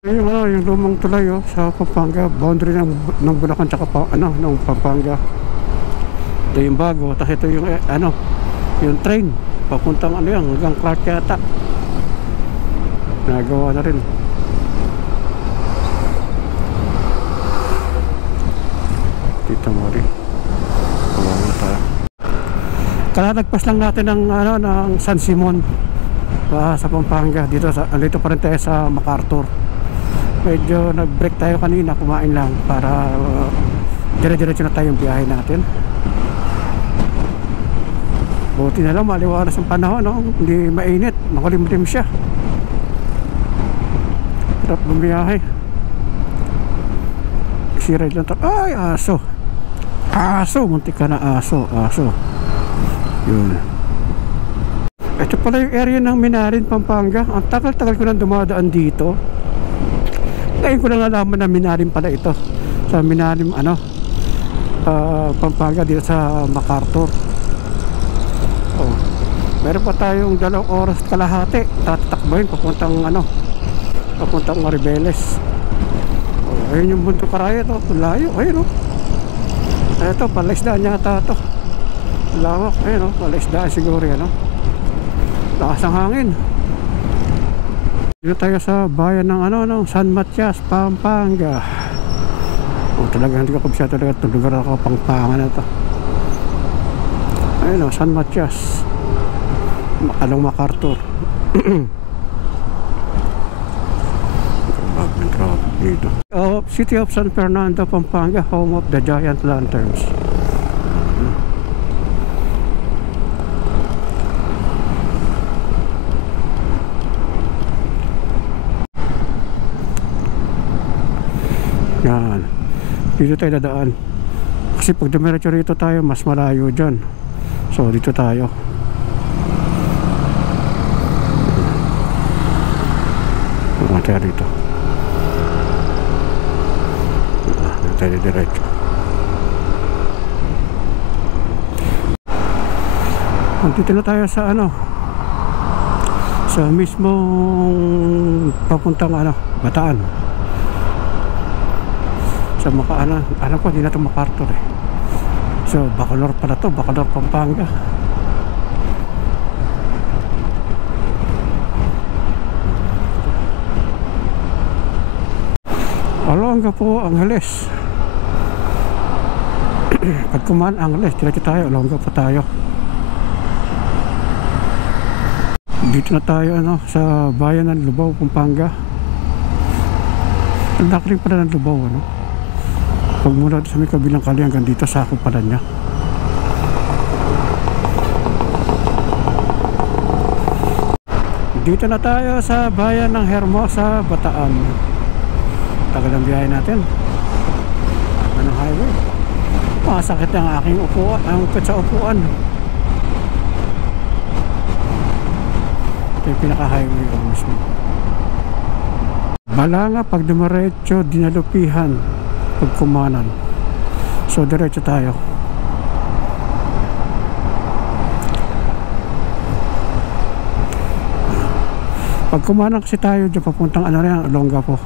Yung lumang tulay sa Pampanga, boundary ng Bulacan tsaka ng Pampanga. Ito yung bago, tapos ito yung yung train papuntang hanggang Clark yata. Nagawa na rin. Tita Mori. Kawawa tayo. Kalalagpas lang natin ng San Simon sa Pampanga. Dito pa rin tayo sa MacArthur. Medyo nag-break tayo kanina, kumain lang para dire-diretso na tayong biyahe natin. Buti na lang maliwalas ang panahon, hindi mainit, makulimlim siya. Hirap bumiyahe. Siride lang tayo. Ay, aso, muntik ka na aso. Yun. Ito pala yung area ng Minarin, Pampanga. Ang tagal-tagal ko nang dumadaan dito. Ngayon ko lang nalaman na Minarin pala ito. Sa Minarin Pampanga, dito sa MacArthur. Meron pa tayong 2 oras kalahati. Tatakbohin papuntang Maribeles. Ayun yung Bunto Karaya to. Layo, ayun ito, palaisdaan yata ito. Lawak, ayun palaisdaan siguro yan. Lakas ng hangin. Dito tayo sa bayan ng San Matias, Pampanga. Talagang hindi ko kabisya talaga itong lugar ako, Pampanga na ito. Ayun San Matias, MacArthur. Dito. City of San Fernando, Pampanga, home of the giant lanterns. Yan. Dito tayo dadaan. Kasi pag dumiretso rito tayo, mas malayo dyan. So dito tayo. Mga tayo dito. Dito tayo diretso. Dito na tayo sa sa mismong papuntang Bataan. Sa hindi na ito MacArthur So Bacolor pala to, Bacolor, Pampanga. Olongapo, Angeles. Pag kumaan Angeles, diretso tayo, Olongapo tayo. Dito na tayo sa bayan ng Lubao, Pampanga. Ang laki rin pala ng Lubao pag mula sa may kabilang kali hanggang dito, sako pala niya. Dito na tayo sa bayan ng Hermosa, Bataan. Tagal ang biyahe natin. Anong highway? Masakit ang aking upuan, ang upit sa upuan. Ito yung pinaka-highway mismo. Balanga, pag dumiretso, Dinalupihan, Pagkumanan. So diretso tayo. Pagkumanan kasi tayo dyan, papuntang Olongapo.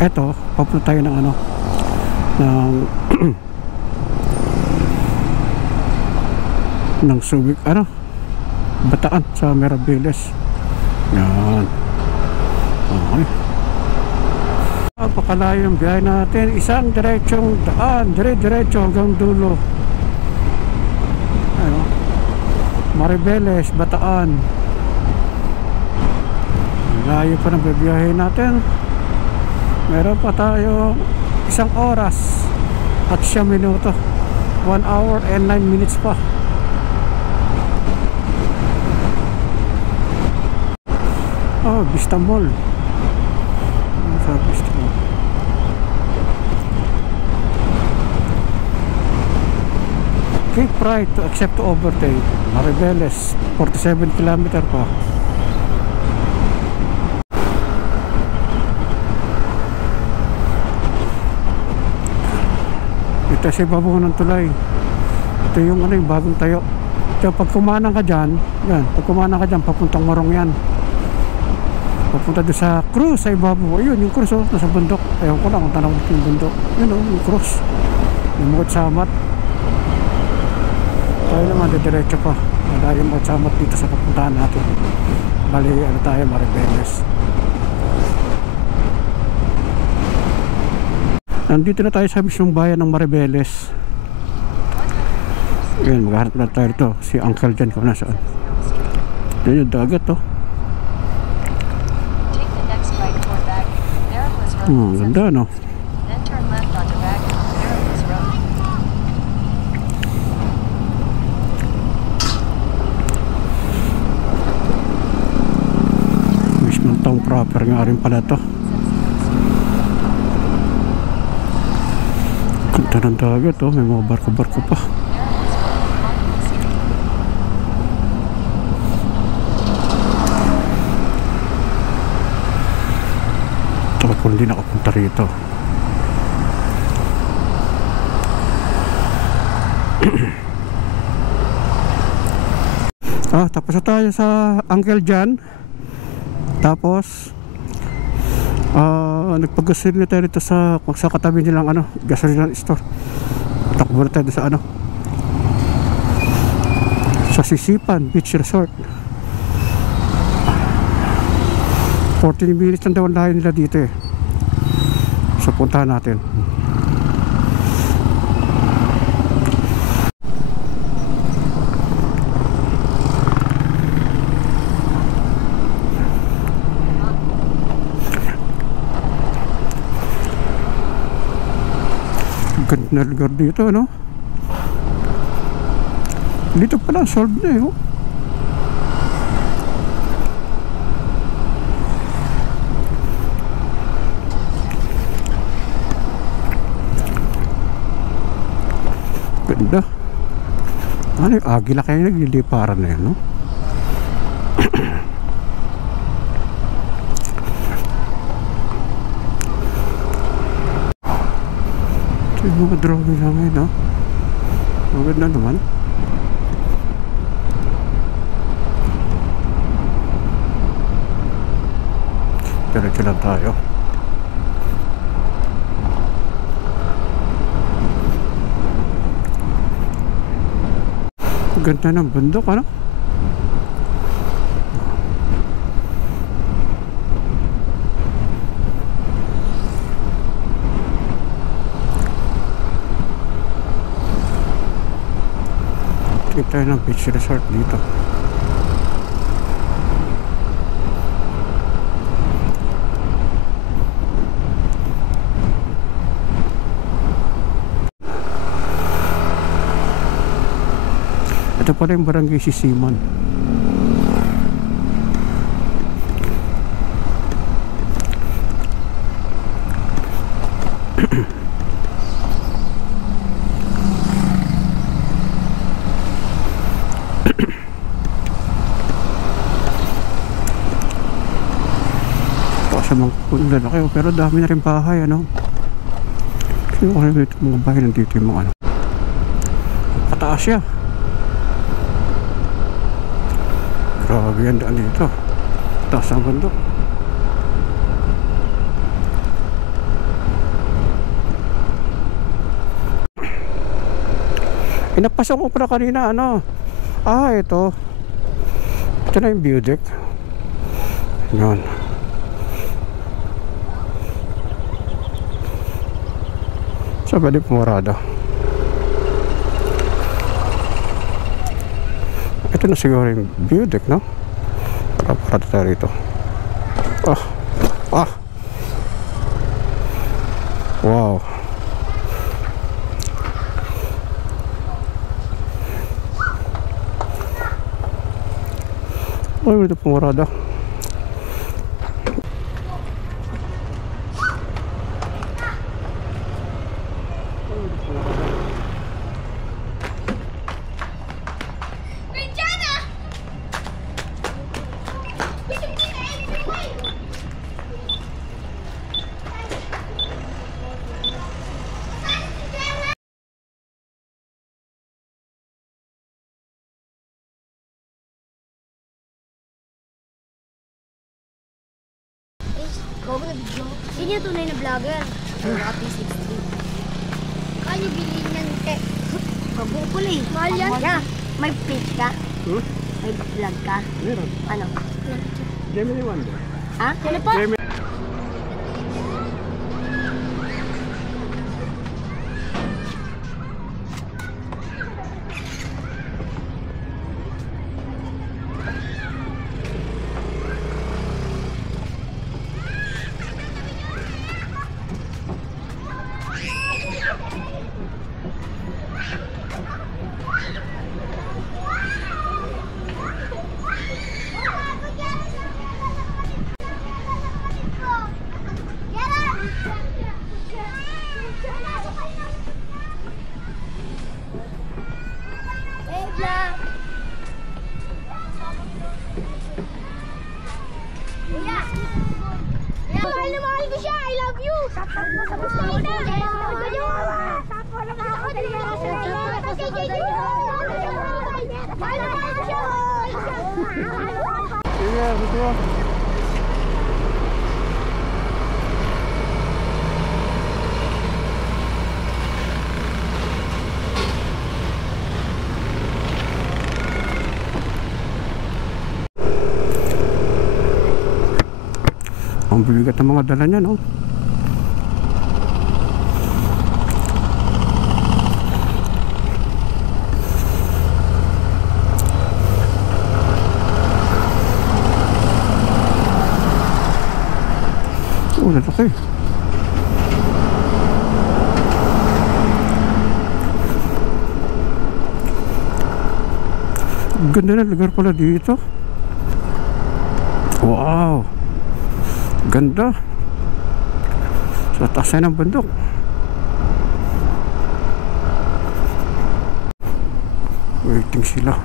Eto, papunta tayo ng ng Subic, Bataan sa Maribeles. Yan. Okay. Napakalayo yung biyahe natin. Isang diretsong daan, dire-diretso hanggang dulo. Maribeles, Bataan. Layo pa ng biyahe natin. Meron pa tayo 1 oras at 9 minuto. 1 hour and 9 minutes pa. Vista Mall. Vista Mall. Keep right to accept to overtake. Maribeles, 47 km pa. Ito si babaw ng tulay. Ito yung yung bagong tayo. Ito pag kumanang ka dyan, papuntang Morong yan. papunta doon sa cruise sa ibabaw. Ayun yung cruise, oh, nasa bundok. Ewan ko lang kung tanong dito yung bundok. Yun, oh, yung cruise, yung Mount Samat. Tayo naman diretso pa, wala yung Mount Samat dito sa papuntahan natin. Bali ano tayo, Maribeles. Nandito na tayo sa mismong bayan ng Maribeles. Yun, maghahanap na tayo ito. Si Uncle Jan kung nasaan. Yun yung dagat, oh. Ganda, no? Mismong town proper nga rin pala to. Ganda ng dagat, oh. May mga barko-barko pa. Kung hindi nakapunta rito. Tapos na tayo sa Uncle Jan. Tapos nagpag-gasolina tayo dito sa katabi nilang gasolina store. Takbo na tayo sa sa Sisipan Beach Resort. 14 minutes lang daw ang layo nila dito eh. So puntahan natin. Ganda na lugar dito, no? Dito pala solve na eh, oh. Ganda. Ano yung agila kayo nagliliparan na yun, no? Ito yung mga drawing lang ngayon, no? Maganda naman. Diretso lang tayo. Ganda ng bundok, ano? Trip tayo ng beach resort dito. Ito pala yung barangay Sisiman. Kasamang punla na kayo, pero dami na rin bahay, ano? Kasi dito mga bahay, nandito yung mga pataas siya. Grabe yan daan dito. Taas ang bundok. Inapasok ko pala kanina, ito. Ito na yung view deck. Yan. So, pwede pumarada. Ito na siguro yung view deck, no? Para tayo rito. Wow. Ay, ito pumarada. Yun yung tunay na vlogger. Naka P60. Kaya bilhin yan, te. Pagpupul eh. Mahal yan. May page ka? May vlog ka? Meron. Ano? Gemini Wonder. Ha? Ano pa? Gemini. Iya, betul. Ang bigat ng mga dala niya, no? Oh, lalaki. Ganda na lugar pala dito. Wow, ganda. Sa taas ng bundok. Waiting sila.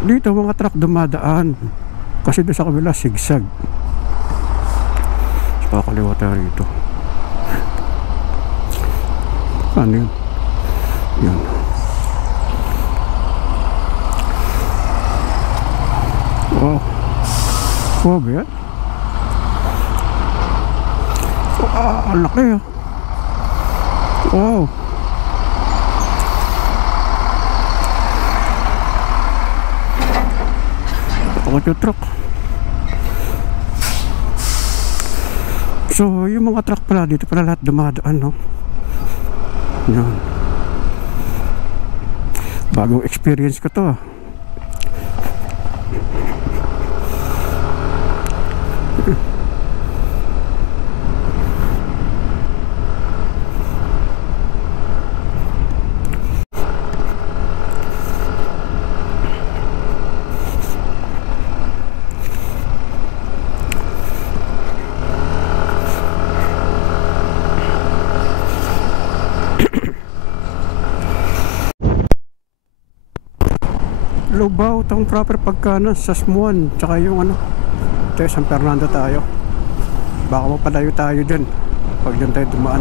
Dito mga truck dumadaan kasi doon sa kabila sigsag. Sa kaliwa tayo rito. Ano yun? Yun. Wow. Wow ba yan? Ang laki ah. Wow. Yung truck. So yung mga truck pala dito pala lahat dumadaan, no? Yan. Bagong experience ko to. Lubao, itong proper pagkana sa Smuan, tsaka yung ano, ito San Fernando tayo. Baka mapalayo tayo dyan pag dyan tayo dumaan.